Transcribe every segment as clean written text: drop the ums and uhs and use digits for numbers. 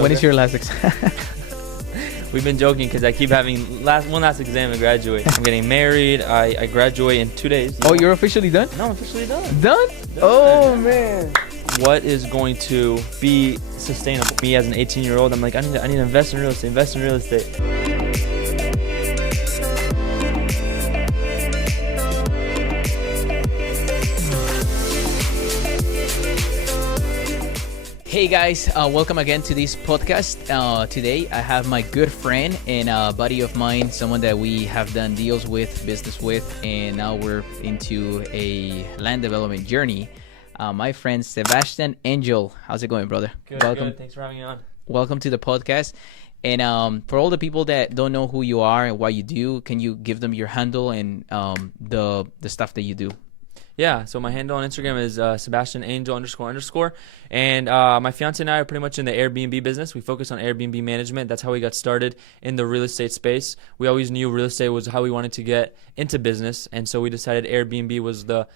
When is your last exam? We've been joking because I keep having one last exam to graduate. I'm getting married. I graduate in 2 days. Oh, you're officially done? No, I'm officially done. Done? Oh, man. What is going to be sustainable? Me as an 18-year-old, I'm like, I need to invest in real estate, Hey guys, welcome again to this podcast. Today I have my good friend and a buddy of mine, someone that we have done deals with, business with, and now we're into a land development journey. My friend Sebastian Angel. How's it going, brother? Welcome. Good. Thanks for having me on. Welcome to the podcast. And for all the people that don't know who you are and what you do, can you give them your handle and the stuff that you do? Yeah, so my handle on Instagram is Sebastian Angel __. And my fiance and I are pretty much in the Airbnb business. We focus on Airbnb management. That's how we got started in the real estate space. We always knew real estate was how we wanted to get into business. And so we decided Airbnb was the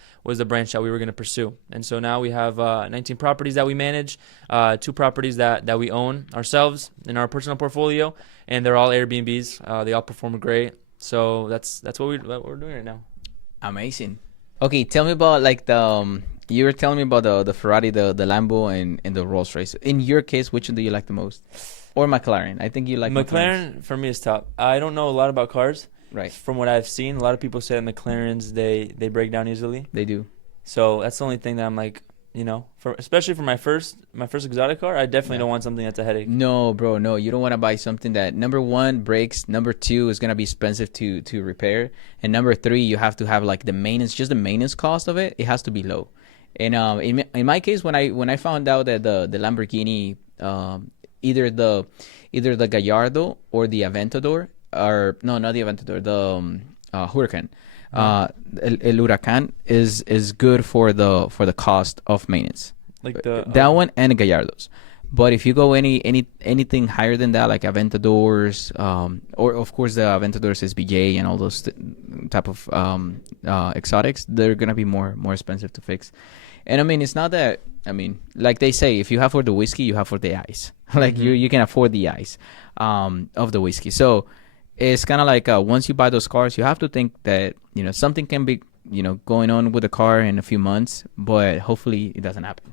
branch that we were going to pursue. And so now we have 19 properties that we manage, 2 properties that we own ourselves in our personal portfolio. And they're all Airbnbs. They all perform great. So that's what we're doing right now. Amazing. Okay, tell me about like you were telling me about the Ferrari, the Lambo, and the Rolls Royce. In your case, which one do you like the most? Or McLaren? I think you like McLaren. For me is top. I don't know a lot about cars. Right. From what I've seen, a lot of people say that McLarens they break down easily. They do. So that's the only thing that I'm like, especially for my first exotic car, I definitely don't want something that's a headache. No, bro, no. You don't want to buy something that, number 1, breaks. Number 2, is going to be expensive to repair. And number 3, you have to have like the maintenance cost of it. It has to be low. And in my case, when I found out that the Lamborghini, either the Gallardo or the Aventador, or no, not the Aventador, the Huracan. El Huracan is good for the cost of maintenance, like that one and Gallardos. But if you go anything higher than that, like Aventadors, or of course the Aventadors SBJ and all those type of exotics, they're gonna be more expensive to fix. And I mean, it's not that. I mean, like they say, if you have for the whiskey, you have for the ice. Like you can afford the ice of the whiskey. So it's kind of like once you buy those cars, you have to think that something can be going on with the car in a few months, but hopefully it doesn't happen.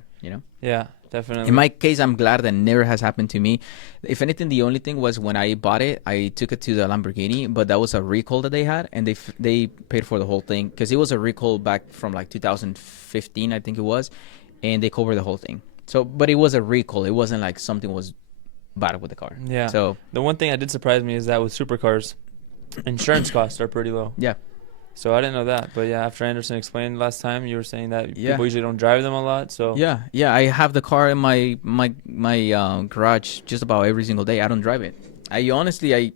Yeah, definitely. In my case, I'm glad that never has happened to me. If anything, the only thing was when I bought it, I took it to the Lamborghini, but that was a recall that they had, and they paid for the whole thing because it was a recall back from like 2015, I think it was, and they covered the whole thing. So, but it was a recall. It wasn't like something was bad with the car. Yeah. So the one thing that did surprise me is that with supercars, insurance costs are pretty low. Yeah. So I didn't know that, but yeah, after Anderson explained last time, you were saying that people usually don't drive them a lot. So yeah, I have the car in my garage just about every single day. I don't drive it. I honestly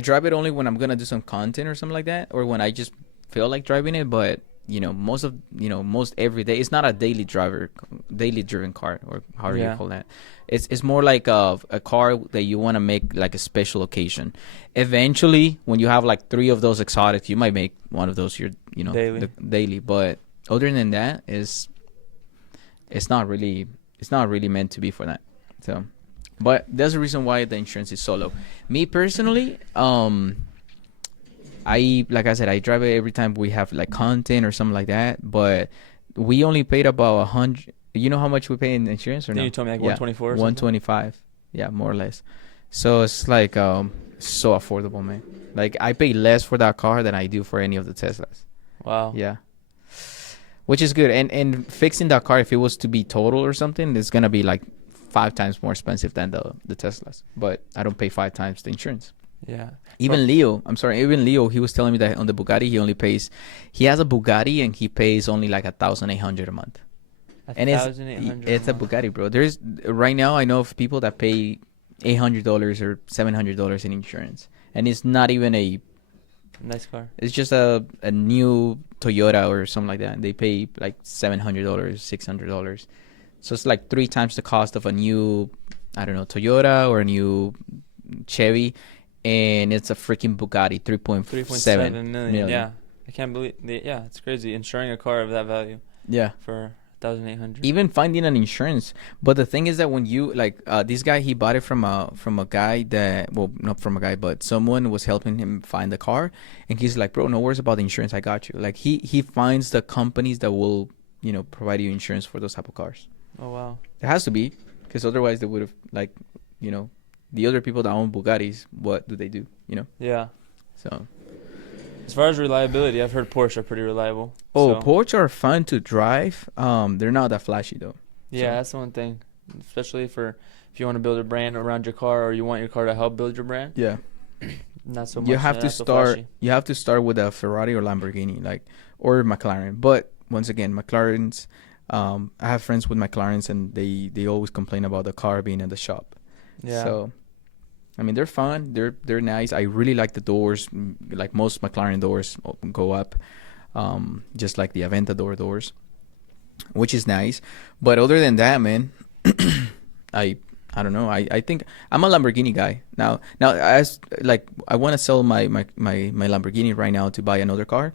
drive it only when I'm gonna do some content or something like that, or when I just feel like driving it. But most every day, it's not a daily driven car, or however you call that. It's more like a car that you want to make like a special occasion. Eventually, when you have like 3 of those exotics, you might make one of those your daily. But other than that, it's not really meant to be for that. So, but there's a reason why the insurance is so low. Me personally, like I said, I drive it every time we have like content or something like that. But we only paid about 100. You know how much we pay in insurance, or no? You told me like 124 or 125. Yeah, more or less. So it's like so affordable, man. Like I pay less for that car than I do for any of the Teslas. Wow. Yeah. Which is good. And fixing that car, if it was to be total or something, it's gonna be like 5 times more expensive than the Teslas. But I don't pay 5 times the insurance. Yeah. Even Leo, he was telling me that on the Bugatti, he has a Bugatti and he pays only like $1,800 a month. And it's a Bugatti, bro. There's right now, I know of people that pay $800 or $700 in insurance, and it's not even a nice car. It's just a new Toyota or something like that. They pay like $700, $600. So it's like 3 times the cost of a new, I don't know, Toyota or a new Chevy, and it's a freaking Bugatti, 3.7 million. Yeah, I can't believe. It's crazy insuring a car of that value. Yeah, for 1,800. Even finding an insurance. But the thing is that when you like this guy, he bought it from a guy that, well, not from a guy, but someone was helping him find the car, and he's like, bro, no worries about the insurance, I got you. Like he finds the companies that will, you know, provide you insurance for those type of cars. Oh wow. It has to be, because otherwise they would have, like, you know, the other people that own Bugattis, what do they do, you know? Yeah. So As far as reliability, I've heard Porsche are pretty reliable. oh, So, Porsche are fun to drive. They're not that flashy though. yeah, so- that's the one thing. Especially for if you want to build a brand around your car, or you want your car to help build your brand. Yeah. Not so much. You have to not so start. flashy. You have to start with a Ferrari or Lamborghini, like, or McLaren. But once again, McLarens. I have friends with McLarens, and they always complain about the car being in the shop. Yeah. So, I mean, they're fun. They're nice. I really like the doors. Like most McLaren doors go up, just like the Aventador doors, which is nice. But other than that, man, I don't know. I think I'm a Lamborghini guy now. As like I want to sell my Lamborghini right now to buy another car,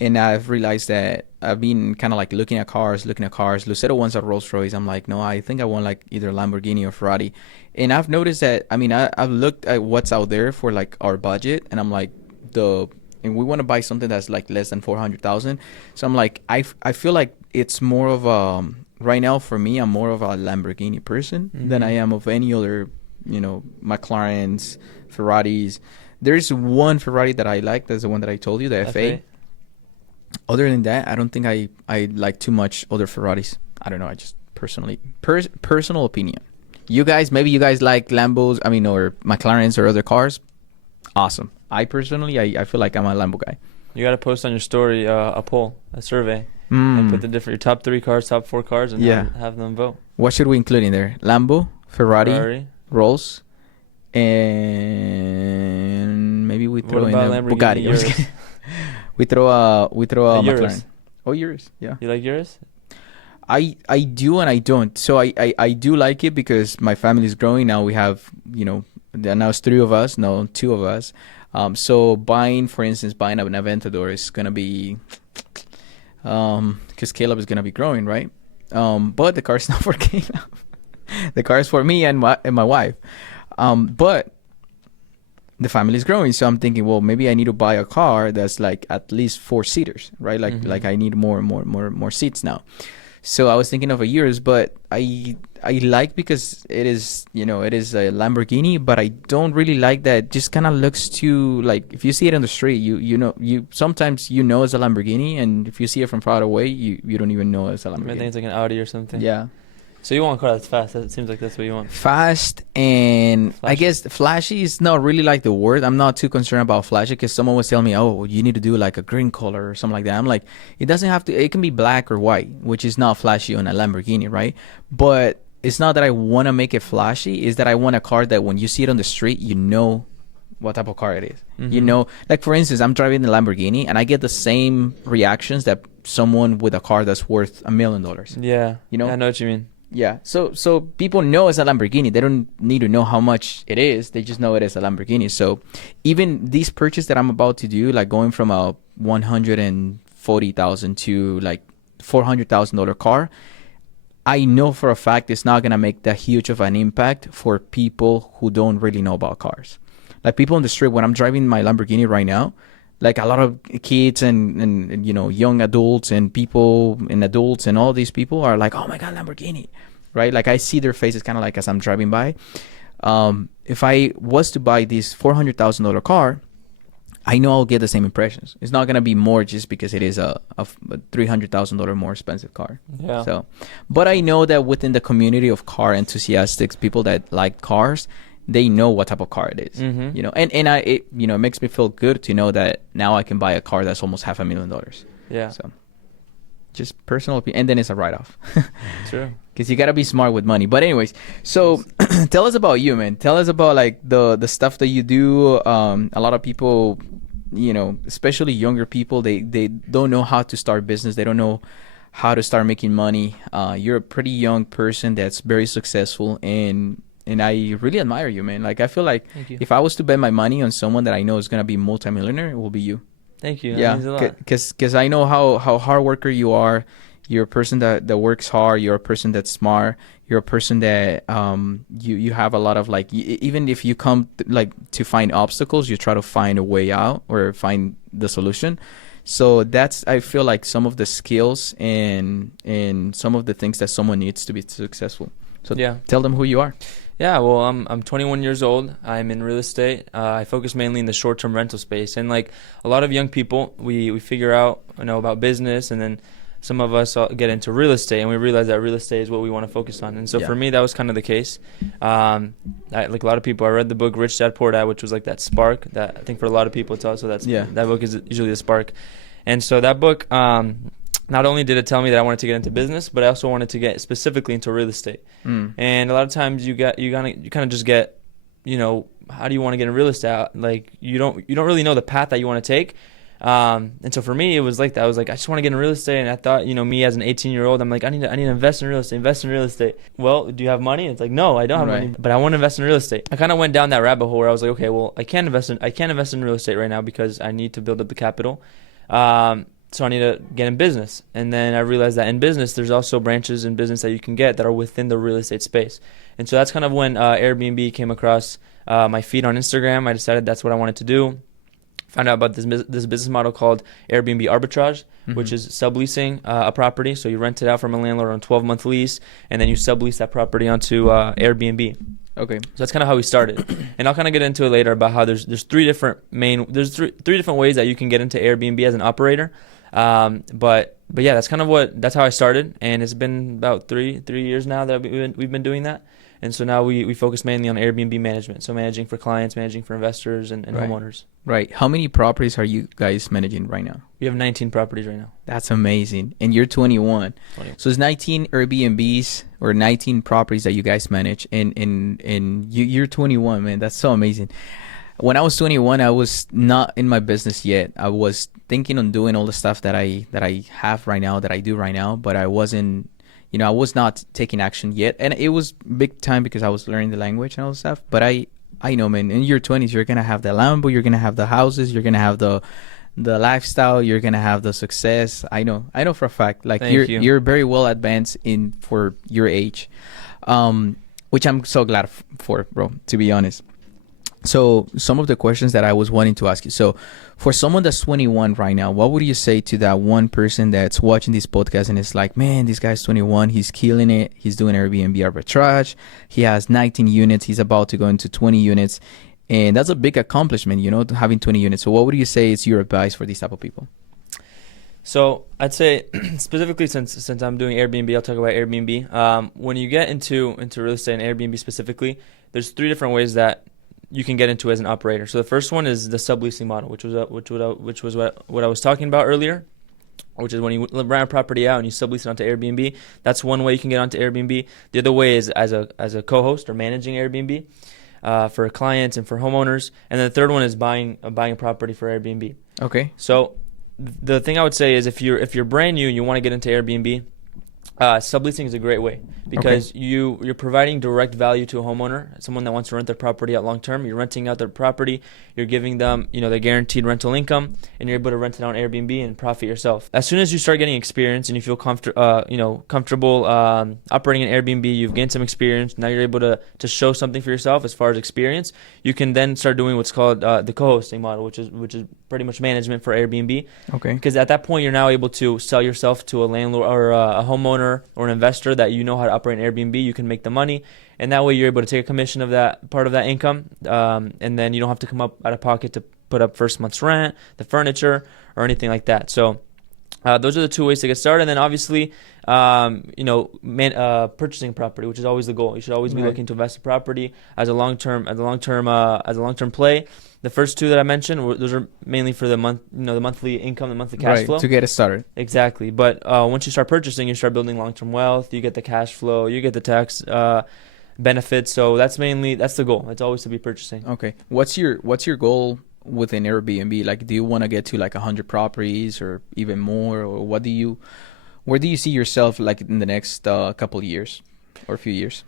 and I've realized that I've been kind of like looking at cars. Lucero wants a Rolls Royce. I'm like, no, I think I want like either Lamborghini or Ferrari. And I've noticed that, I mean, I've looked at what's out there for like our budget, and I'm like, and we want to buy something that's like less than 400,000. So I'm like, I feel like it's more of right now for me, I'm more of a Lamborghini person than I am of any other, you know, McLarens, Ferraris. There's one Ferrari that I like. That's the one that I told you, the FA. Other than that, I don't think I like too much other Ferraris. I don't know. I just personally, personal opinion. You guys, maybe you guys like Lambos, I mean, or McLarens or other cars. Awesome. I personally, I feel like I'm a Lambo guy. You got to post on your story a poll, a survey, and put the different your top 3 cars, top 4 cars, and have them vote. What should we include in there? Lambo, Ferrari. Rolls, and maybe we throw in a Bugatti. we throw a McLaren. Oh, yours. Yeah. You like yours? I do and I don't. So I do like it because my family is growing now. We have, you know, now it's 3 of us, no, 2 of us. So for instance, buying an Aventador is gonna be, because Caleb is gonna be growing, right? But the car's not for Caleb. The car is for me and my wife. But the family is growing, so I'm thinking, well, maybe I need to buy a car that's like at least 4 seaters, right? Like I need more seats now. So I was thinking of a Urus, but I like, because it is, you know, it is a Lamborghini, but I don't really like that. Just kind of looks too, like, if you see it on the street, you sometimes you know it's a Lamborghini, and if you see it from far away, you don't even know it's a Lamborghini. I think it's like an Audi or something. Yeah. So you want a car that's fast. It seems like that's what you want. Fast, and Flashy. I guess flashy is not really like the word. I'm not too concerned about flashy, because someone was telling me, oh, you need to do like a green color or something like that. I'm like, it doesn't have to. It can be black or white, which is not flashy on a Lamborghini, right? But it's not that I want to make it flashy. It's that I want a car that when you see it on the street, you know what type of car it is. You know, like for instance, I'm driving the Lamborghini and I get the same reactions that someone with a car that's worth $1 million. Yeah. You know? I know what you mean. Yeah, so people know it's a Lamborghini. They don't need to know how much it is. They just know it is a Lamborghini. So even this purchase that I'm about to do, like going from a $140,000 to like $400,000 car, I know for a fact it's not gonna make that huge of an impact for people who don't really know about cars. Like people on the street, when I'm driving my Lamborghini right now, like a lot of kids and you know, young adults and people and adults and all these people are like, oh my God, Lamborghini, right? Like I see their faces kind of like as I'm driving by. If I was to buy this $400,000 car, I know I'll get the same impressions. It's not going to be more just because it is a $300,000 more expensive car. Yeah. So, but I know that within the community of car enthusiasts, people that like cars, they know what type of car it is, you know, and it you know, it makes me feel good to know that now I can buy a car that's almost $500,000. Yeah. So just personal opinion, and then it's a write-off. True. Because you gotta be smart with money. But anyways, so tell us about you, man. Tell us about like the stuff that you do. A lot of people, you know, especially younger people, they don't know how to start business. They don't know how to start making money. You're a pretty young person that's very successful, and I really admire you, man. Like I feel like if I was to bet my money on someone that I know is gonna be multimillionaire, it will be you. Thank you. Yeah, because I know how hard worker you are. You're a person that works hard. You're a person that's smart. You're a person that you have a lot of like even if you come like to find obstacles, you try to find a way out or find the solution. So that's, I feel like, some of the skills and some of the things that someone needs to be successful. So Yeah. tell them who you are. Yeah, well, I'm 21 years old. I'm in real estate. I focus mainly in the short-term rental space, and like a lot of young people, we figure out about business, and then some of us get into real estate, and we realize that real estate is what we want to focus on. And so for me, that was kind of the case. Like a lot of people, I read the book Rich Dad Poor Dad, which was like that spark that I think for a lot of people it's also that book is usually a spark. And so that book, not only did it tell me that I wanted to get into business, but I also wanted to get specifically into real estate. And a lot of times you kind of just get, how do you want to get in real estate? Like you don't really know the path that you want to take. And so for me, it was like that. I was like, I just want to get in real estate. And I thought, me as an 18-year-old, I'm like, I need to invest in real estate. Well, do you have money? It's like, no, I don't have money, but I want to invest in real estate. I kind of went down that rabbit hole where I was like, okay, well, I can't invest in real estate right now because I need to build up the capital. So I need to get in business. And then I realized that in business, there's also branches in business that you can get that are within the real estate space. And so that's kind of when Airbnb came across my feed on Instagram. I decided that's what I wanted to do. Found out about this business model called Airbnb arbitrage, which is subleasing a property. So you rent it out from a landlord on a 12-month lease, and then you sublease that property onto Airbnb. Okay. So that's kind of how we started. And I'll kind of get into it later about how there's three different ways that you can get into Airbnb as an operator. But yeah, that's how I started, and it's been about three years now that we've been doing that. And so now we focus mainly on Airbnb management, so managing for clients, managing for investors and homeowners. Right. How many properties are you guys managing right now? We have 19 properties right now. That's amazing. And you're 21. So it's 19 Airbnbs or 19 properties that you guys manage, and you're 21, man. That's so amazing. When I was 21, I was not in my business yet. I was thinking on doing all the stuff that I have right now, that I do right now, but I wasn't, I was not taking action yet. And it was big time because I was learning the language and all the stuff. But I know, man, in your 20s, you're going to have the Lambo, you're going to have the houses, you're going to have the lifestyle, you're going to have the success. I know for a fact. Like you're very well advanced for your age, which I'm so glad for, bro, to be honest. So some of the questions that I was wanting to ask you. So for someone that's 21 right now, what would you say to that one person that's watching this podcast and is like, man, this guy's 21. He's killing it. He's doing Airbnb arbitrage. He has 19 units. He's about to go into 20 units. And that's a big accomplishment, having 20 units. So what would you say is your advice for these type of people? So I'd say specifically since I'm doing Airbnb, I'll talk about Airbnb. When you get into real estate and Airbnb specifically, there's three different ways that you can get into as an operator. So the first one is the subleasing model, which was what I was talking about earlier, which is when you rent a property out and you sublease it onto Airbnb. That's one way you can get onto Airbnb. The other way is as a co-host or managing Airbnb for clients and for homeowners. And then the third one is buying a property for Airbnb. Okay. So the thing I would say is if you're brand new and you want to get into Airbnb, subleasing is a great way because you're providing direct value to a homeowner, someone that wants to rent their property out long term. You're renting out their property, you're giving them the guaranteed rental income, and you're able to rent it on Airbnb and profit yourself. As soon as you start getting experience and you feel comfortable operating an Airbnb, you've gained some experience. Now you're able to show something for yourself as far as experience. You can then start doing what's called the co-hosting model, which is pretty much management for Airbnb. Okay. Because at that point you're now able to sell yourself to a landlord or a homeowner or an investor that how to operate an Airbnb. You can make the money, and that way you're able to take a commission of that part of that income, and then you don't have to come up out of pocket to put up first month's rent, the furniture, or anything like that. So those are the two ways to get started. And then obviously purchasing property, which is always the goal. You should always be looking to invest in property as a long-term play. The first two that I mentioned, those are mainly for the monthly income, the monthly cash flow. To get it started. Exactly. But once you start purchasing, you start building long-term wealth. You get the cash flow. You get the tax benefits. So that's the goal. It's always to be purchasing. Okay. What's your goal within Airbnb? Like, do you want to get to like 100 properties or even more, or where do you see yourself like in the next couple of years or a few years?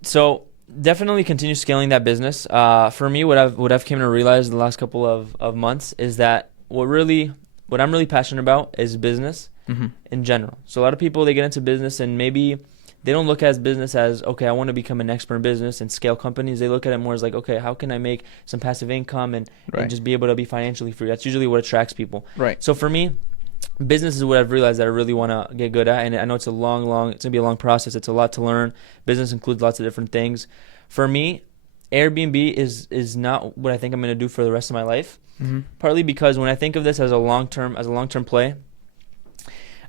So definitely continue scaling that business. For me, what I've came to realize the last couple of months is that what I'm really passionate about is business, in general. So a lot of people, they get into business and maybe they don't look at business as, okay, I want to become an expert in business and scale companies. They look at it more as like, okay, how can I make some passive income and just be able to be financially free? That's usually what attracts people. Right. So for me, business is what I've realized that I really want to get good at. And I know it's it's going to be a long process. It's a lot to learn. Business includes lots of different things. For me, Airbnb is not what I think I'm going to do for the rest of my life. Partly because when I think of this as a long-term play,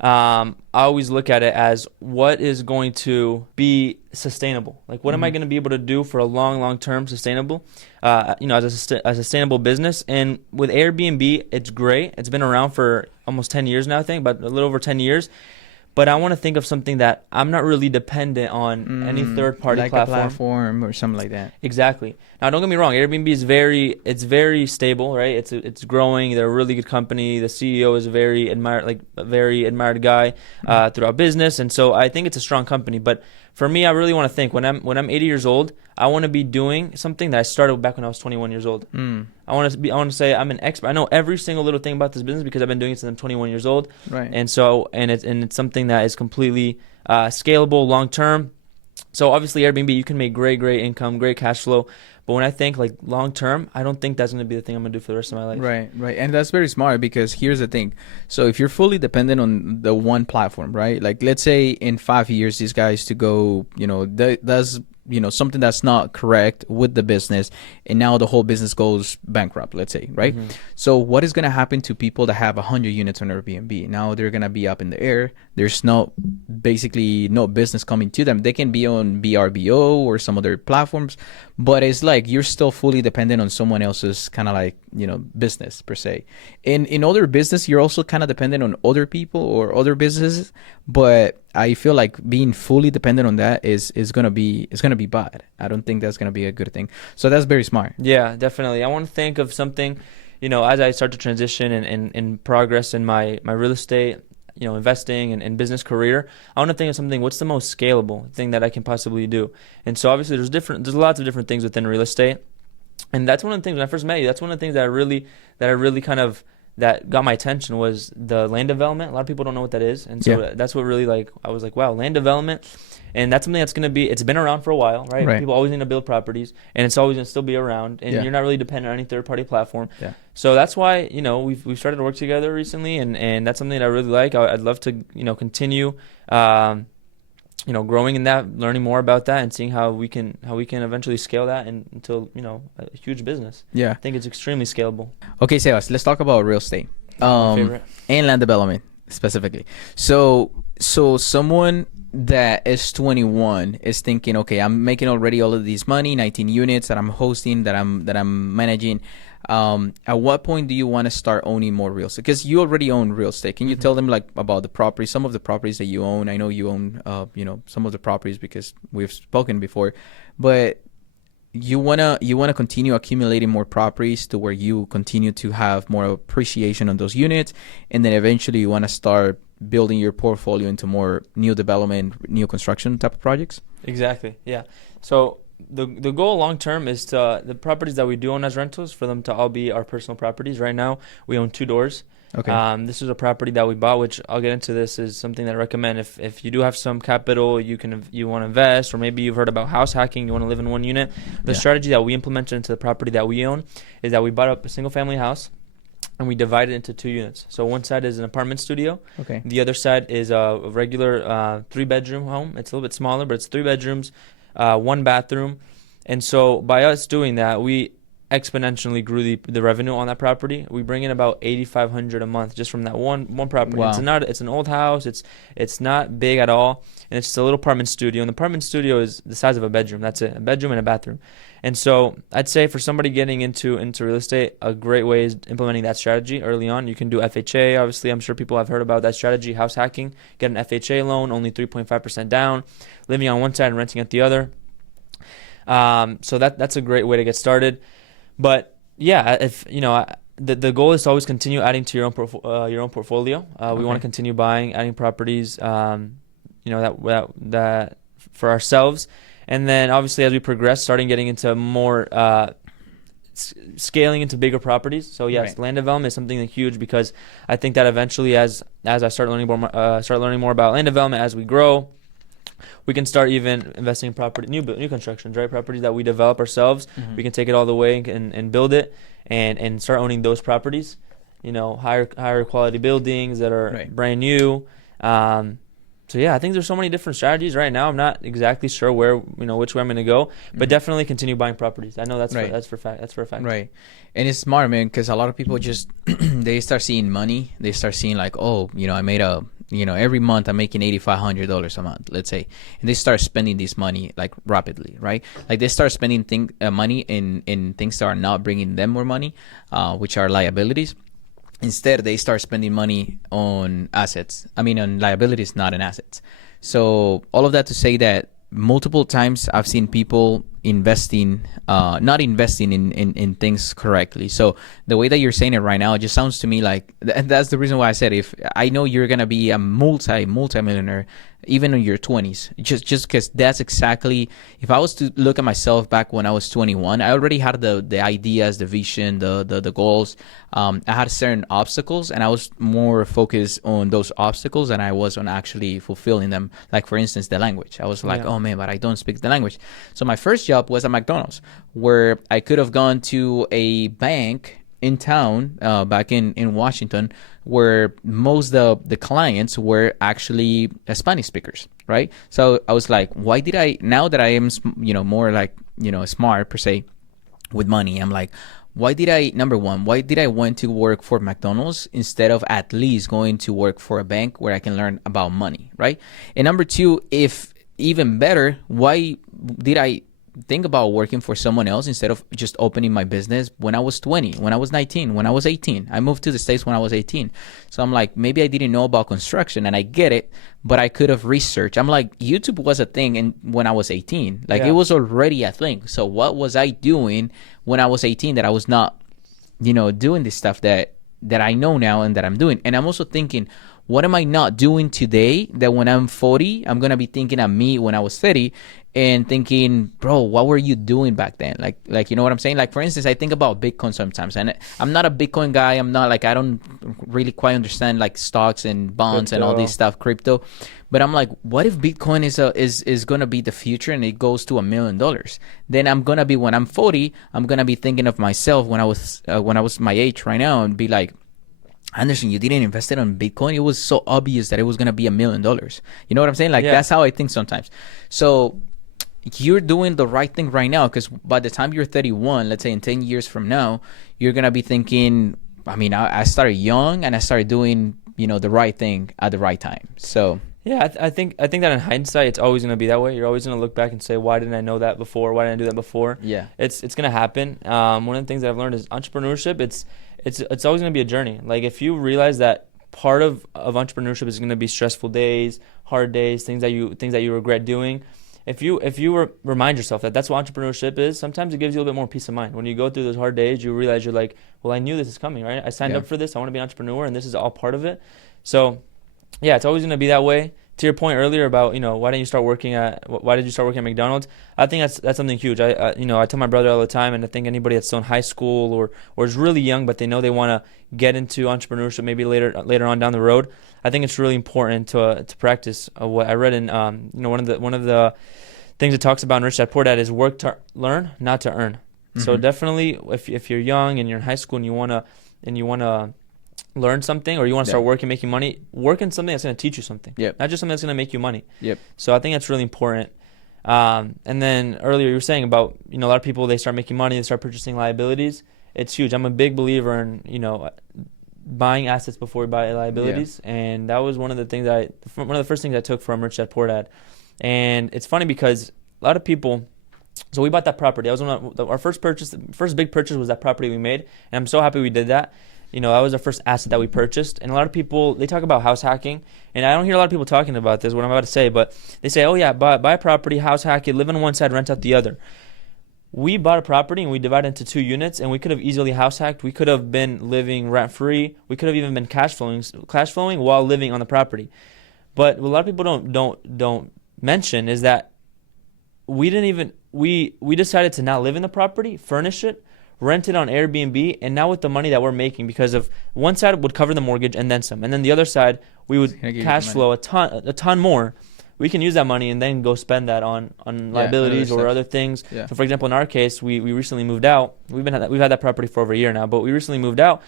I always look at it as what is going to be sustainable. Like, what am I going to be able to do for a long term sustainable, as a sustainable business? And with Airbnb, it's great. It's been around for almost 10 years now, I think, but a little over 10 years. But I want to think of something that I'm not really dependent on any third-party like platform. a platform or something like that. Exactly. Now, don't get me wrong. Airbnb is very stable, right? It's growing. They're a really good company. The CEO is a very admired guy throughout business, and so I think it's a strong company. But for me, I really want to think when I'm 80 years old, I want to be doing something that I started back when I was 21 years old. I want to say I'm an expert. I know every single little thing about this business because I've been doing it since I'm 21 years old. Right. And so it's something that is completely scalable long term. So obviously Airbnb, you can make great income, great cash flow. But when I think like long term, I don't think that's going to be the thing I'm going to do for the rest of my life. Right. And that's very smart because here's the thing. So if you're fully dependent on the one platform, right? Like let's say in 5 years, these guys to go, does something that's not correct with the business, and now the whole business goes bankrupt, let's say, right? So what is going to happen to people that have 100 units on Airbnb? Now they're going to be up in the air. There's basically no business coming to them. They can be on VRBO or some other platforms, but it's like you're still fully dependent on someone else's kind of like, business per se. In other business, you're also kind of dependent on other people or other businesses, but I feel like being fully dependent on that is gonna be bad. I don't think that's gonna be a good thing. So that's very smart. Yeah, definitely. I want to think of something, as I start to transition and progress in my real estate, investing and business career. I want to think of something. What's the most scalable thing that I can possibly do? And so obviously there's lots of different things within real estate, and that's one of the things when I first met you. That's one of the things that I really kind of that got my attention was the land development. A lot of people don't know what that is. And so that's what really I was like, wow, land development. And that's something that's going to be, it's been around for a while, right? People always need to build properties and it's always going to still be around and you're not really dependent on any third party platform. So that's why, we've started to work together recently and that's something that I really like. I'd love to, continue, growing in that, learning more about that and seeing how we can eventually scale that until, a huge business. Yeah. I think it's extremely scalable. Okay, Sebas, let's talk about real estate. My favorite. And land development specifically. So someone that is 21 is thinking, okay, I'm making already all of these money, 19 units that I'm hosting, that I'm managing. At what point do you want to start owning more real estate? Because you already own real estate. Can you tell them about the properties, some of the properties that you own? I know you own, some of the properties because we've spoken before, but you wanna continue accumulating more properties to where you continue to have more appreciation on those units, and then eventually you want to start building your portfolio into more new development, new construction type of projects. Exactly. Yeah. So the goal long term is to the properties that we do own as rentals for them to all be our personal properties. Right now we own 2 doors. Okay. This is a property that we bought, which I'll get into. This is something that I recommend if you do have some capital, you want to invest, or maybe you've heard about house hacking, you want to live in one unit. The strategy that we implemented into the property that we own is that we bought up a single family house and we divide it into 2 units. So one side is an apartment studio. Okay. The other side is a regular 3-bedroom home. It's a little bit smaller, but it's 3 bedrooms, 1 bathroom. And so by us doing that, we exponentially grew the revenue on that property. We bring in about $8,500 a month just from that one property. Wow. It's an old house. It's not big at all, and it's just a little apartment studio. And the apartment studio is the size of a bedroom. That's it, a bedroom and a bathroom. And so I'd say for somebody getting into real estate, a great way is implementing that strategy early on. You can do FHA. Obviously, I'm sure people have heard about that strategy, house hacking. Get an FHA loan, only 3.5% down, living on one side and renting at the other. So that's a great way to get started. But yeah, if the goal is to always continue adding to your own portfolio. We want to continue adding properties, that for ourselves, and then obviously as we progress, starting getting into more scaling into bigger properties. So yes, Right. land development is something huge, because I think that eventually, as I start learning more about land development as we grow, we can start even investing in property, new constructions, right? Properties that we develop ourselves. Mhm. We can take it all the way and build it, and start owning those properties. Higher quality buildings that are Right. brand new. So yeah, I think there's so many different strategies right now. I'm not exactly sure which way I'm going to go, but Mhm. definitely continue buying properties. I know Right. that's for a fact. Right. And it's smart, man, because a lot of people just they start seeing money. They start seeing like, oh, I made every month I'm making $8,500 a month, let's say, and they start spending this money like rapidly, right? Like they start spending money in things that are not bringing them more money, which are liabilities. Instead, they start spending money on assets. I mean, on liabilities, not on assets. So all of that to say that multiple times I've seen people not investing in things correctly. So the way that you're saying it right now, it just sounds to me like that's the reason why I said, if I know you're gonna be a multi-millionaire even in your 20s, just because that's exactly, if I was to look at myself back when I was 21, I already had the ideas, the vision, the goals. I had certain obstacles, and I was more focused on those obstacles than I was on actually fulfilling them. Like, for instance, the language. I was like, Yeah. oh man, but I don't speak the language. So my first job was at McDonald's, where I could have gone to a bank in town, back in Washington, where most of the clients were actually Spanish speakers, right? So I was like, why did I, now that I am more like smart per se with money, I'm like, number one, why did I want to work for McDonald's instead of at least going to work for a bank where I can learn about money, right? And number two, if even better, why did I think about working for someone else instead of just opening my business when I was 20, when I was 19, when I was 18? I moved to the States when I was 18. So I'm like, maybe I didn't know about construction, and I get it, but I could have researched. I'm like, YouTube was a thing when I was 18. Like, Yeah. it was already a thing. So what was I doing when I was 18 that I was not, doing this stuff that I know now and that I'm doing? And I'm also thinking, what am I not doing today that when I'm 40, I'm going to be thinking of me when I was 30 and thinking, bro, what were you doing back then? Like, you know what I'm saying? Like, for instance, I think about Bitcoin sometimes, and I'm not a Bitcoin guy. I'm not like, I don't really quite understand like stocks and bonds and all this stuff, crypto. But I'm like, what if Bitcoin is going to be the future and it goes to $1 million? Then I'm going to be, when I'm 40, I'm going to be thinking of myself when I was my age right now, and be like, Anderson, you didn't invest it on Bitcoin. It was so obvious that it was going to be $1 million. You know what I'm saying? Like, Yeah. that's how I think sometimes. So you're doing the right thing right now, because by the time you're 31, let's say in 10 years from now, you're going to be thinking, I mean, I started young and I started doing, the right thing at the right time. So Yeah, I think that in hindsight, it's always going to be that way. You're always going to look back and say, why didn't I know that before? Why didn't I do that before? yeah, It's going to happen. One of the things that I've learned is entrepreneurship. It's always going to be a journey. Like, if you realize that part of entrepreneurship is going to be stressful days, hard days, things that you regret doing. If you remind yourself that that's what entrepreneurship is, sometimes it gives you a little bit more peace of mind. When you go through those hard days, you realize you're like, well, I knew this is coming, right? I signed Yeah. up for this. I want to be an entrepreneur, and this is all part of it. So, yeah, it's always going to be that way. To your point earlier about, why did you start working at McDonald's? I think that's something huge. I tell my brother all the time, and I think anybody that's still in high school or is really young, but they know they want to get into entrepreneurship maybe later on down the road. I think it's really important to practice what I read in one of the things it talks about in Rich Dad Poor Dad is work to learn, not to earn. So Mhm. definitely, if you're young and you're in high school and you wanna learn something, or you want to start working, making money, work in something that's going to teach you something. Yep. Not just something that's going to make you money. Yep. So I think that's really important. And then earlier you were saying about, a lot of people, they start making money, they start purchasing liabilities. It's huge. I'm a big believer in, buying assets before we buy liabilities. Yeah. And that was one of the first things I took from Rich Dad Poor Dad. And it's funny because a lot of people, so we bought that property. That was our first big purchase was that property we made. And I'm so happy we did that. That was our first asset that we purchased. And a lot of people, they talk about house hacking. And I don't hear a lot of people talking about this, what I'm about to say. But they say, oh, yeah, buy a property, house hack it, live on one side, rent out the other. We bought a property and we divided into 2 units. And we could have easily house hacked. We could have been living rent-free. We could have even been cash flowing while living on the property. But what a lot of people don't mention is that we decided to not live in the property, furnish it, rent it on Airbnb, and now with the money that we're making, because of one side would cover the mortgage and then some, and then the other side we would cash flow a ton more. We can use that money and then go spend that on liabilities or other things. Yeah. So, for example, in our case, we recently moved out. We've had that property for over a year now, but we recently moved out.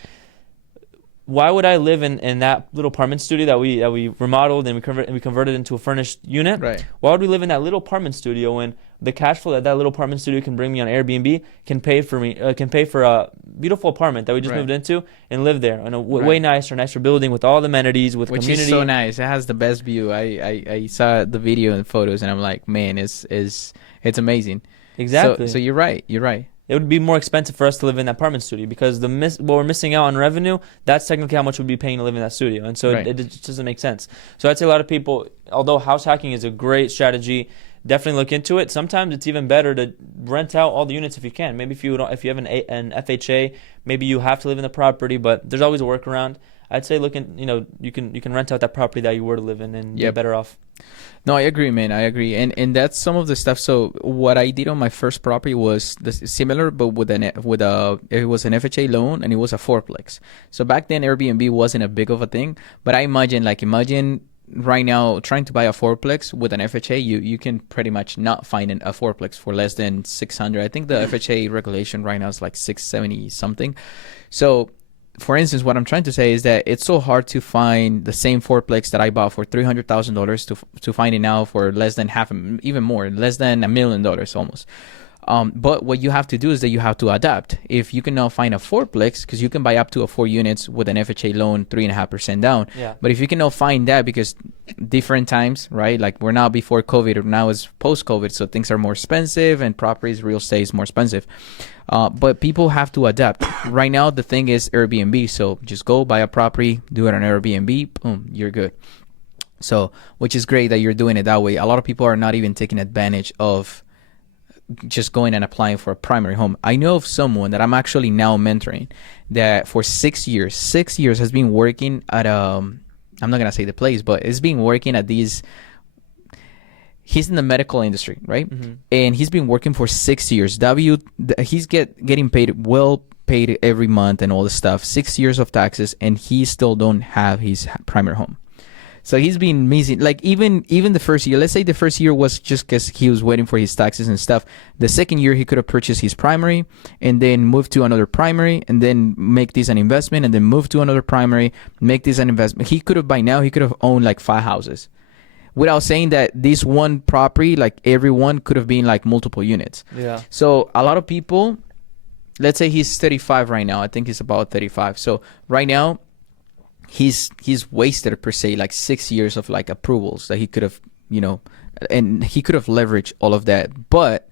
Why would I live in that little apartment studio that we remodeled and we converted into a furnished unit? Right. Why would we live in that little apartment studio when the cash flow that little apartment studio can bring me on Airbnb can pay for a beautiful apartment that we just moved into and live there in a way nicer building with all the amenities, with community. Which is so nice. It has the best view. I saw the video and photos, and I'm like, man, it's amazing. Exactly. So you're right. You're right. It would be more expensive for us to live in that apartment studio because what we're missing out on revenue, that's technically how much we'd be paying to live in that studio. And so it just doesn't make sense. So I'd say a lot of people, although house hacking is a great strategy, definitely look into it. Sometimes it's even better to rent out all the units if you can. Maybe if you have an FHA, maybe you have to live in the property, but there's always a workaround. I'd say you can rent out that property that you were to live in and be better off. No, I agree, man. I agree, and that's some of the stuff. So what I did on my first property was similar, but it was an FHA loan and it was a fourplex. So back then Airbnb wasn't a big of a thing, but I imagine right now trying to buy a fourplex with an FHA, you can pretty much not find a fourplex for less than 600. I think the FHA regulation right now is like 670 something. So for instance, what I'm trying to say is that it's so hard to find the same fourplex that I bought for $300,000 to find it now for less than even more, less than $1 million almost. But what you have to do is that you have to adapt. If you can now find a fourplex, because you can buy up to 4 units with an FHA loan, 3.5% down. Yeah. But if you can now find that, because different times, right? Like we're now before COVID, or now it's post-COVID, so things are more expensive and properties, real estate is more expensive. But people have to adapt. Right now, the thing is Airbnb. So just go buy a property, do it on Airbnb, boom, you're good. So, which is great that you're doing it that way. A lot of people are not even taking advantage of just going and applying for a primary home. I know of someone that I'm actually now mentoring that for 6 years has been working at I'm not gonna say the place, but it's been working at these. He's in the medical industry, right? Mm-hmm. And he's been working for 6 years. He's getting paid every month and all this stuff. 6 years of taxes, and he still don't have his primary home. So he's been missing, like even the first year. Let's say the first year was just because he was waiting for his taxes and stuff. The second year he could have purchased his primary and then move to another primary and then make this an investment and then move to another primary, make this an investment. He could have owned like 5 houses. Without saying that this one property, like everyone could have been like multiple units. Yeah. So a lot of people, let's say he's 35 right now. I think he's about 35. So right now, he's wasted per se like 6 years of like approvals that he could have, and he could have leveraged all of that. But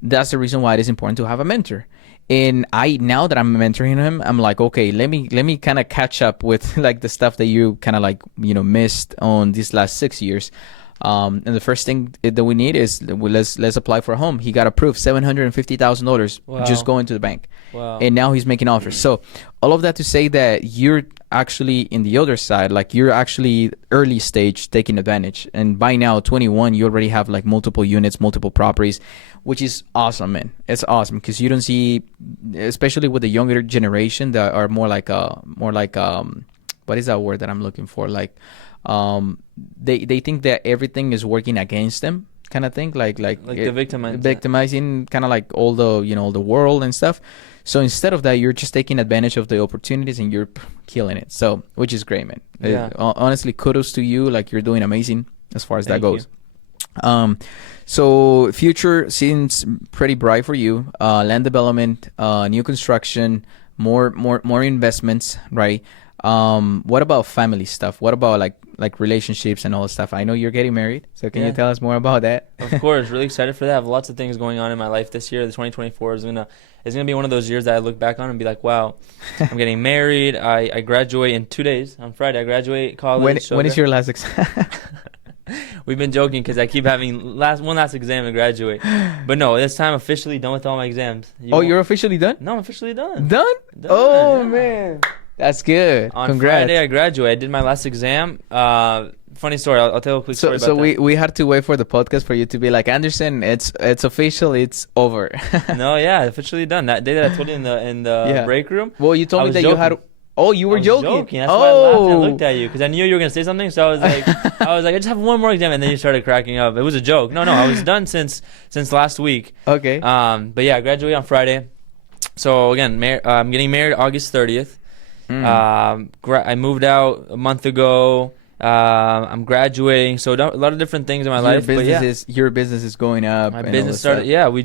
that's the reason why it is important to have a mentor. And now that I'm mentoring him, I'm like, okay, let me kind of catch up with like the stuff that you kind of like, missed on these last 6 years. And the first thing that we need is let's apply for a home. He got approved, $750,000 just going to the bank. Wow. And now he's making offers. So all of that to say that you're actually in the other side, like you're actually early stage taking advantage. And by now, 21, you already have like multiple units, multiple properties, which is awesome, man. It's awesome because you don't see, especially with the younger generation that are more like what is that word that I'm looking for? Like, they think that everything is working against them, kind of thing, like the victimizing kind of like all the the world and stuff. So instead of that, you're just taking advantage of the opportunities and you're killing it. So which is great, man. Yeah. Honestly, kudos to you. Like you're doing amazing as far as that goes. You. So future seems pretty bright for you. Land development, new construction, more investments, right? What about family stuff? What about like relationships and all that stuff? I know you're getting married, so can you tell us more about that? Of course, really excited for that. I have lots of things going on in my life this year. The 2024 is gonna be one of those years that I look back on and be like, wow, I'm getting married. I graduate in 2 days. On Friday, I graduate college. When is your last exam? We've been joking because I keep having one last exam to graduate. But no, this time officially done with all my exams. You're officially done? No, I'm officially done. Done? Oh, yeah. Man. That's good. On Congrats. Friday, I graduated. I did my last exam. funny story. I'll tell a quick story about So that. we had to wait for the podcast for you to be like, Anderson, it's official, it's over. No, yeah, officially done. That day that I told you in the Yeah. break room. Well, you told I me was that you had. joking. Oh, you were I was joking. That's why I laughed and I Oh. looked at you because I knew you were gonna say something. So I was like, I just have one more exam, and then you started cracking up. It was a joke. No, I was done since last week. Okay. But yeah, I graduated on Friday. So again, I'm getting married August 30th. I moved out a month ago. I'm graduating, so a lot of different things in my life. Your business is going up. My and all business this started. stuff. Yeah, we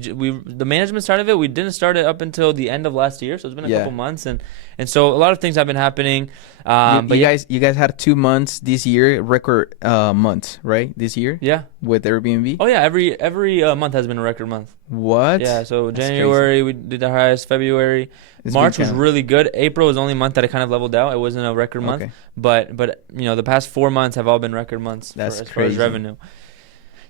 the management side of it. We didn't start it up until the end of last year, so it's been a couple months, and so a lot of things have been happening. You guys had 2 months this year, record months, right? This year, Yeah. with Airbnb. Oh yeah, every month has been a record month. What? Yeah, so That's January we did the highest. February, It's March been was kind of- really good. April was the only month that I kind of leveled out. It wasn't a record month, Okay. but the past 4 months have all been record months That's as far as crazy. revenue.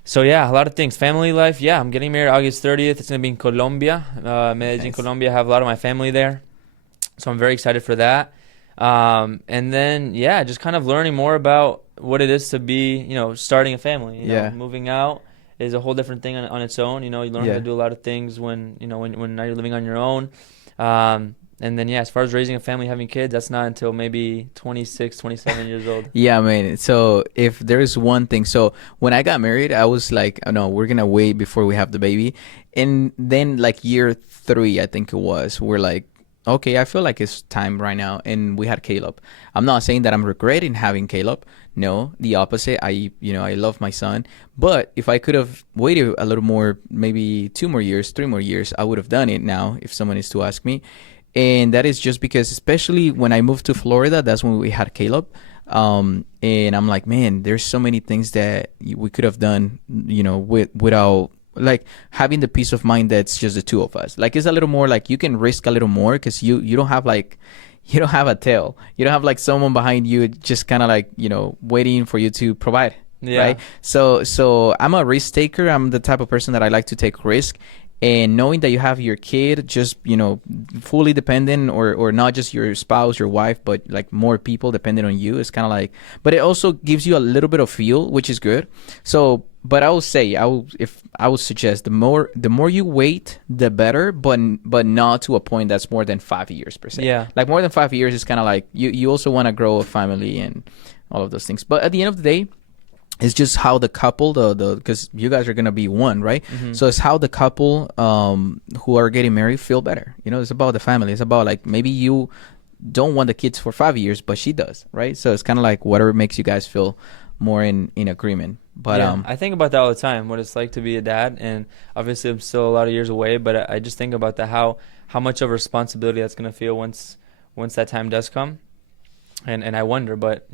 So yeah, a lot of things. Family life. Yeah, I'm getting married August 30th. It's gonna be in Colombia, Medellin, Nice. Colombia. I have a lot of my family there, so I'm very excited for that. And then yeah, just kind of learning more about what it is to be, starting a family. Yeah. Moving out is a whole different thing on its own. You learn how Yeah. to do a lot of things when now you're living on your own. And then yeah, as far as raising a family, having kids, that's not until maybe 26, 27 years old. Yeah, man. So if there's one thing, so when I got married, I was like, oh, no, we're gonna wait before we have the baby, and then like year 3, I think it was, we're like, okay, I feel like it's time right now, and we had Caleb. I'm not saying that I'm regretting having Caleb. No, the opposite. I love my son, but if I could have waited a little more, maybe 2 more years, 3 more years, I would have done it now if someone is to ask me. And that is just because, especially when I moved to Florida, that's when we had Caleb. And I'm like, man, there's so many things that we could have done, without like having the peace of mind that's just the two of us. Like, it's a little more like you can risk a little more because you don't have like, you don't have a tail. You don't have like someone behind you just kind of like, waiting for you to provide. Yeah. Right. So I'm a risk taker. I'm the type of person that I like to take risk. And knowing that you have your kid just, fully dependent or not just your spouse, your wife, but like more people depending on you, it's kind of like, but it also gives you a little bit of feel, which is good. So, but I will say, if I would suggest the more you wait, the better, but not to a point that's more than 5 years per se. Yeah. Like more than 5 years is kind of like you also want to grow a family and all of those things. But at the end of the day, it's just how the couple, because you guys are gonna be one, right? Mm-hmm. So it's how the couple who are getting married feel better. It's about the family. It's about like maybe you don't want the kids for 5 years, but she does, right? So it's kind of like whatever makes you guys feel more in agreement. But yeah, I think about that all the time, what it's like to be a dad, and obviously I'm still a lot of years away, but I just think about how much of a responsibility that's gonna feel once that time does come, and I wonder, but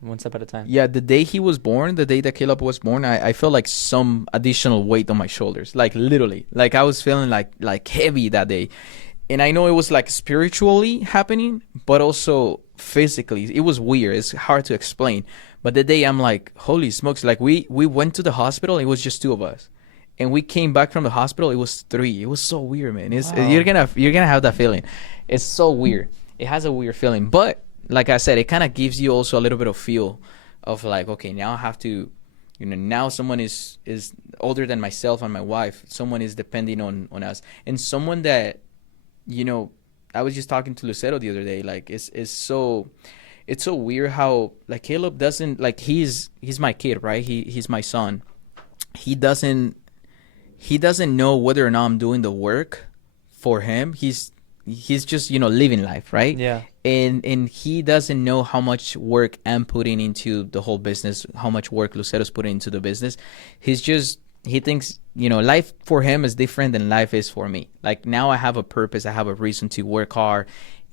one step at a time. Yeah, the day he was born, the day that Caleb was born, I felt like some additional weight on my shoulders, like literally, like I was feeling like heavy that day. And I know it was like spiritually happening, but also physically. It was weird. It's hard to explain. But the day I'm like, holy smokes, like we went to the hospital, it was just 2 of us. And we came back from the hospital, it was 3. It was so weird, man. Wow. You're gonna have that feeling. It's so weird. It has a weird feeling. But like I said, it kind of gives you also a little bit of feel of like, okay, now I have to, now someone is older than myself and my wife. Someone is depending on us. And someone that, I was just talking to Lucero the other day, like it's so weird how like Caleb doesn't, like he's my kid, right? He's my son. He doesn't know whether or not I'm doing the work for him. He's just, living life, right? Yeah. And he doesn't know how much work I'm putting into the whole business, how much work Lucero's putting into the business. He thinks, life for him is different than life is for me. Like now I have a purpose, I have a reason to work hard,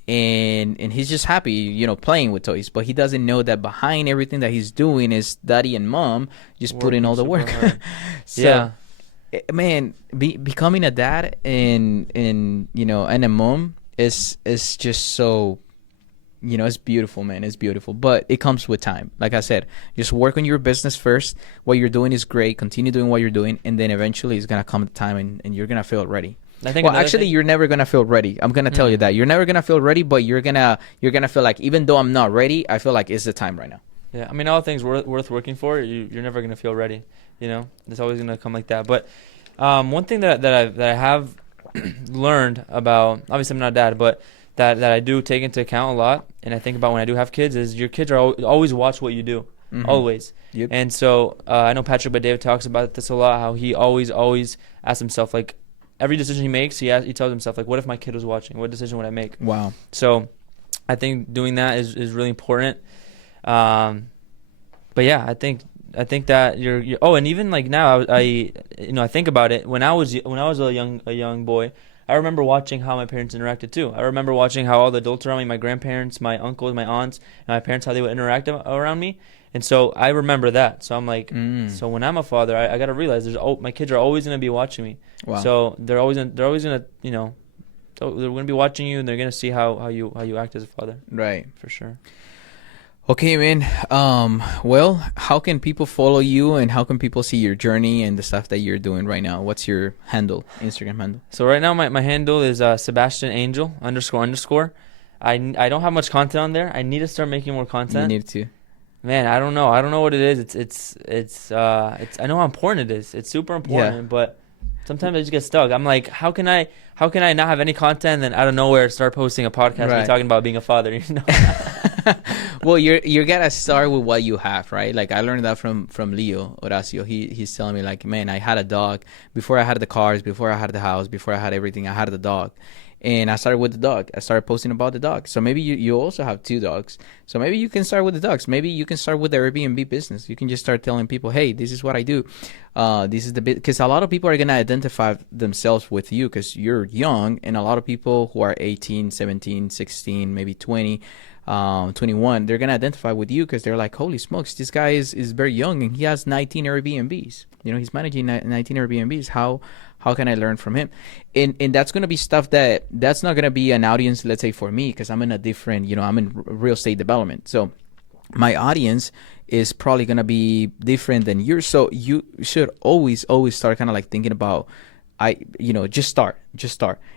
and he's just happy, playing with toys. But he doesn't know that behind everything that he's doing is daddy and mom just putting all the work. So, yeah. Man, becoming a dad and a mom is just so, it's beautiful, man. It's beautiful, but it comes with time. Like I said, just work on your business first. What you're doing is great. Continue doing what you're doing, and then eventually it's gonna come the time, and you're gonna feel ready. I think You're never gonna feel ready. I'm gonna tell you that you're never gonna feel ready, but you're gonna feel like, even though I'm not ready, I feel like it's the time right now. Yeah, I mean, all things worth working for, you're never gonna feel ready. You know, it's always gonna come like that. But one thing that I have learned about, obviously I'm not a dad, but that I do take into account a lot, and I think about when I do have kids, is your kids are always watch what you do, always. Yep. And so I know Patrick, but David talks about this a lot. How he always asks himself, like, every decision he makes, he tells himself, like, what if my kid was watching? What decision would I make? Wow. So I think doing that is really important. But yeah, I think that you're oh, and even like now, I think about it. When I was a young boy, I remember watching how my parents interacted too. I remember watching how all the adults around me, my grandparents, my uncles, my aunts, and my parents, how they would interact around me. And so I remember that. So I'm like, so when I'm a father, I got to realize my kids are always going to be watching me. Wow. So they're always going to, they're going to be watching you, and they're going to see how you act as a father. Right. For sure. Okay, man. Well, how can people follow you, and how can people see your journey and the stuff that you're doing right now? What's your Instagram handle? So right now my handle is Sebastian Angel __. I don't have much content on there. I need to start making more content. You need to. Man, I don't know what it is. It's I know how important it is. It's super important, but sometimes I just get stuck. I'm like, how can I not have any content and then out of nowhere start posting a podcast and talking about being a father, you know? Well, you're gonna start with what you have, right? Like, I learned that from Leo Horacio. He's telling me, like, man, I had a dog before I had the cars, before I had the house, before I had everything. I had the dog, and I started with the dog. I started posting about the dog. So maybe you also have 2 dogs. So maybe you can start with the dogs. Maybe you can start with the Airbnb business. You can just start telling people, hey, this is what I do. This is the bit, because a lot of people are gonna identify themselves with you because you're young, and a lot of people who are 18, 17, 16, maybe 20. 21, they're gonna identify with you because they're like, holy smokes, this guy is very young and he has 19 Airbnbs. He's managing 19 Airbnbs. How can I learn from him? And that's gonna be stuff that's not gonna be an audience, let's say, for me, because I'm in a different, I'm in real estate development. So my audience is probably gonna be different than yours. So you should always start kind of like thinking about, just start.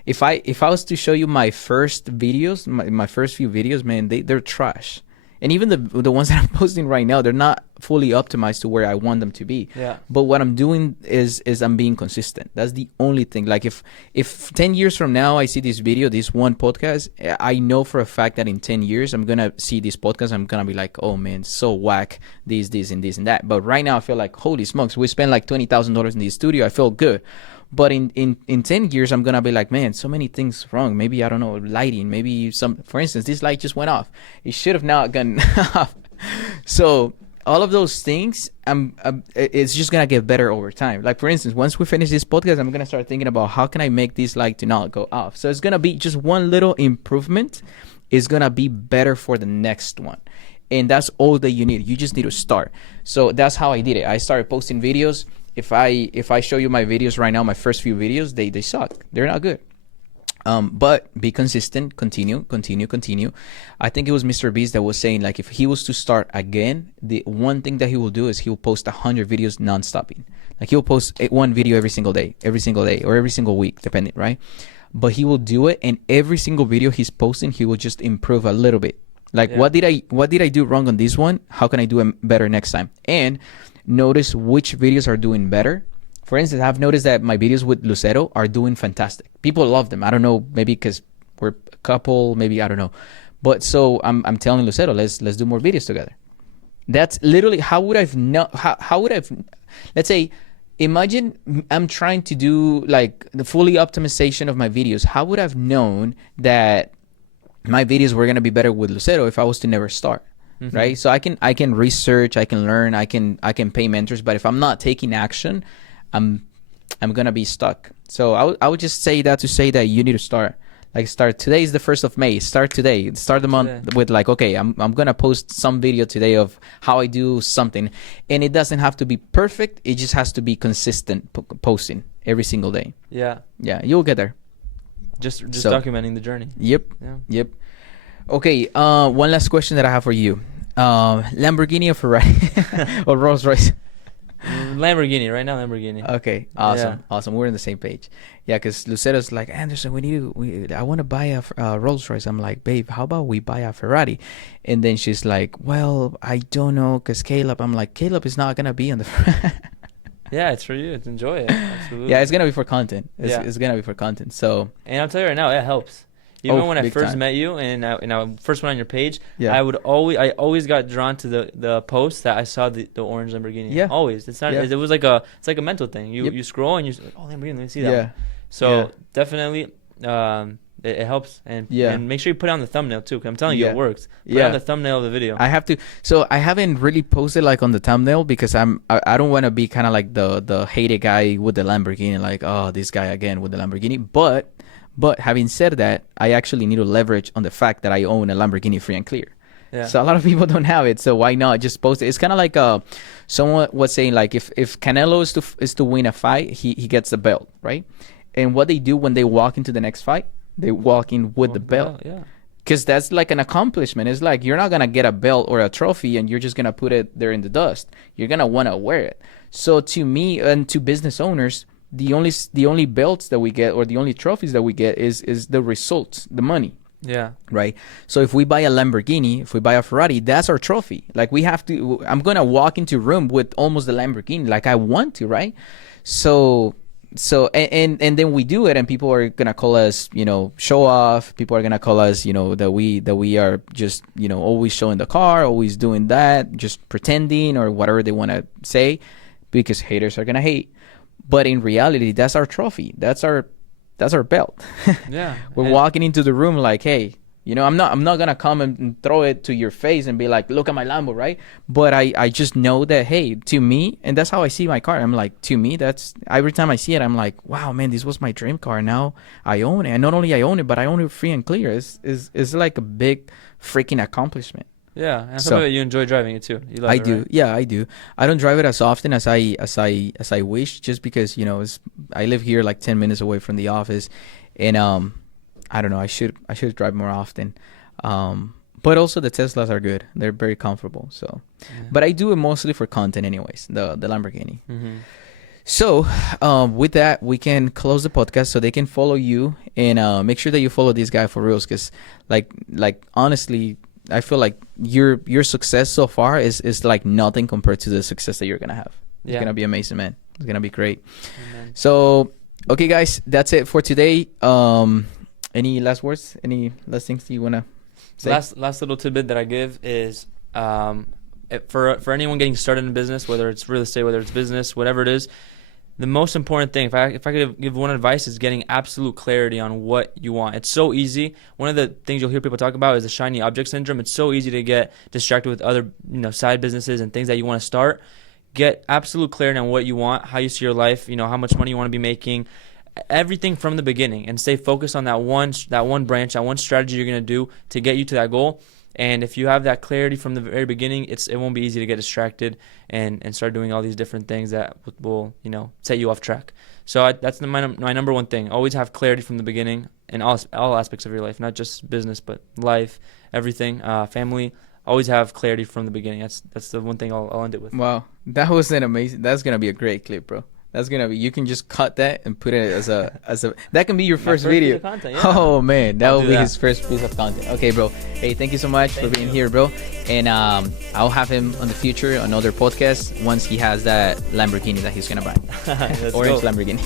If I was to show you my first videos, my first few videos, man, they're trash. And even the ones that I'm posting right now, they're not fully optimized to where I want them to be. Yeah. But what I'm doing is I'm being consistent. That's the only thing. Like, if 10 years from now I see this video, this one podcast, I know for a fact that in 10 years I'm gonna see this podcast, I'm gonna be like, oh man, so whack, this and this and that. But right now I feel like, holy smokes, we spent like $20,000 in the studio. I feel good. But in 10 years, I'm going to be like, man, so many things wrong. Maybe, I don't know, lighting. Maybe for instance, this light just went off. It should have not gone off. So all of those things, it's just going to get better over time. Like, for instance, once we finish this podcast, I'm going to start thinking about how can I make this light to not go off. So it's going to be just one little improvement is going to be better for the next one. And that's all that you need. You just need to start. So that's how I did it. I started posting videos. If I show you my videos right now, my first few videos, they suck. They're not good. But be consistent, continue. I think it was Mr. Beast that was saying, like, if he was to start again, the one thing that he will do is he will post 100 videos non-stopping. Like, he'll post one video every single day, or every single week, depending, right? But he will do it, and every single video he's posting, he will just improve a little bit. Like, what did I do wrong on this one? How can I do it better next time? And notice which videos are doing better. For instance, I've noticed that my videos with Lucero are doing fantastic. People love them. I don't know, maybe because we're a couple, maybe, I don't know. But so I'm telling Lucero, let's do more videos together. That's literally how would I've let's say, imagine I'm trying to do like the fully optimization of my videos. How would I've known that my videos were going to be better with Lucero if I was to never start? Mm-hmm. Right? So I can research, I can learn, I can pay mentors, but if I'm not taking action, I'm gonna be stuck. So I would just say that to say that you need to start. Like, start. Today is the 1st of May. Start today. Start the month with like, okay, I'm gonna post some video today of how I do something, and it doesn't have to be perfect. It just has to be consistent posting every single day. Yeah. Yeah, you'll get there. Just documenting the journey. Yep. Yeah. Yep. Okay. One last question that I have for you. Lamborghini or Ferrari or Rolls Royce? Lamborghini right now. Lamborghini. Okay, awesome. We're on the same page. Yeah, because Lucero's like, Anderson, I want to buy a Rolls Royce. I'm like, babe, how about we buy a Ferrari? And then she's like, well, I don't know, because Caleb. I'm like, Caleb is not gonna be on the. Yeah, it's for you. It's enjoy it. Absolutely. Yeah, it's gonna be for content. It's gonna be for content. So. And I'll tell you right now, it helps. Even when I first met you and I first went on your page, I always got drawn to the post that I saw the orange Lamborghini. Yeah. Always. It's not. Yeah. It was like a mental thing. You scroll and you're like, oh, Lamborghini, let me see that. Yeah. So definitely, it helps. And make sure you put it on the thumbnail too, because I'm telling you, it works. Put it on the thumbnail of the video. I have to. So I haven't really posted like on the thumbnail because I don't want to be kind of like the hated guy with the Lamborghini, like, oh, this guy again with the Lamborghini. But having said that, I actually need to leverage on the fact that I own a Lamborghini free and clear. Yeah. So a lot of people don't have it, so why not just post it? It's kind of like someone was saying, like, if Canelo is to win a fight, he gets the belt, right? And what they do when they walk into the next fight, they walk in with the belt. Yeah. Because that's like an accomplishment. It's like you're not going to get a belt or a trophy and you're just going to put it there in the dust. You're going to want to wear it. So to me and to business owners, the only belts that we get or the only trophies that we get is the results, the money. Yeah. Right. So if we buy a Lamborghini, if we buy a Ferrari, that's our trophy. Like I'm going to walk into a room with almost the Lamborghini like I want to, right? So and then we do it and people are going to call us, show off. People are going to call us, that we are just, always showing the car, always doing that, just pretending or whatever they want to say, because haters are going to hate. But in reality, that's our trophy. That's our belt. Yeah. We're walking into the room like, hey, I'm not gonna come and throw it to your face and be like, look at my Lambo, right? But I just know that, hey, to me, and that's how I see my car. I'm like, to me, that's every time I see it, I'm like, wow, man, this was my dream car. Now I own it, and not only I own it, but I own it free and clear. It's like a big freaking accomplishment. Yeah, and some of it you enjoy driving it too. You love I it, do. Right? Yeah, I do. I don't drive it as often as I wish, just because I live here like 10 minutes away from the office, and I don't know. I should drive more often. But also the Teslas are good. They're very comfortable. So, but I do it mostly for content, anyways. The Lamborghini. Mm-hmm. So, with that, we can close the podcast so they can follow you and make sure that you follow this guy for reals, because like honestly, I feel like your success so far is like nothing compared to the success that you're gonna have. It's gonna be amazing, man. It's gonna be great. Amen. So, okay, guys, that's it for today. Any last words? Any last things you wanna say? Last little tidbit that I give is for anyone getting started in business, whether it's real estate, whether it's business, whatever it is. The most important thing, if I could give one advice, is getting absolute clarity on what you want. It's so easy. One of the things you'll hear people talk about is the shiny object syndrome. It's so easy to get distracted with other, side businesses and things that you want to start. Get absolute clarity on what you want, how you see your life, how much money you want to be making, everything from the beginning, and stay focused on that one branch, that one strategy you're going to do to get you to that goal. And if you have that clarity from the very beginning, it won't be easy to get distracted and start doing all these different things that will set you off track. So that's my number one thing. Always have clarity from the beginning in all aspects of your life, not just business, but life, everything, family. Always have clarity from the beginning. That's the one thing I'll end it with. Wow, that was an amazing. That's gonna be a great clip, bro. That's gonna be. You can just cut that and put it as a. That can be your first video. Piece of content, yeah. Oh man, that will be his first piece of content. Okay, bro. Hey, thank you so much for being here, bro. And I'll have him on the future on other podcasts once he has that Lamborghini that he's gonna buy. Orange Lamborghini.